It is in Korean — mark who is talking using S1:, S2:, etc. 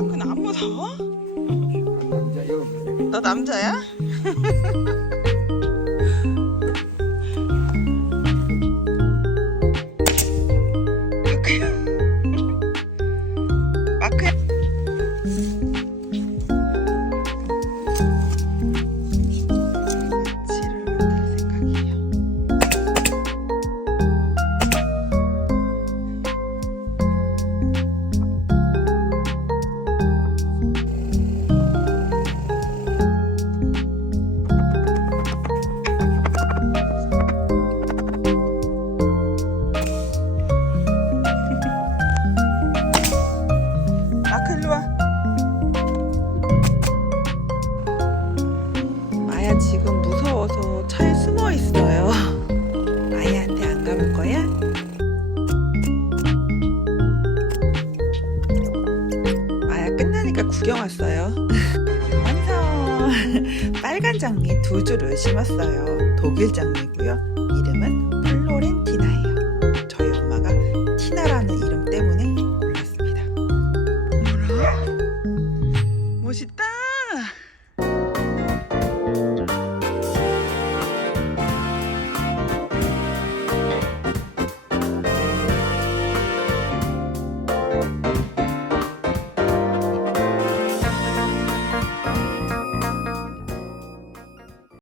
S1: 그만큼
S2: 안 무서워?
S1: 너 남자야? 아야 지금 무서워서 차에 숨어 있어요. 아야한테 안 가볼 거야? 아야 끝나니까 구경 왔어요. 완성! 빨간 장미 두 줄을 심었어요. 독일 장미고요. 이름은 플로렌티나예요. 저희 엄마가 티나라는 이름 때문에 골랐습니다. 뭐라? 멋있다.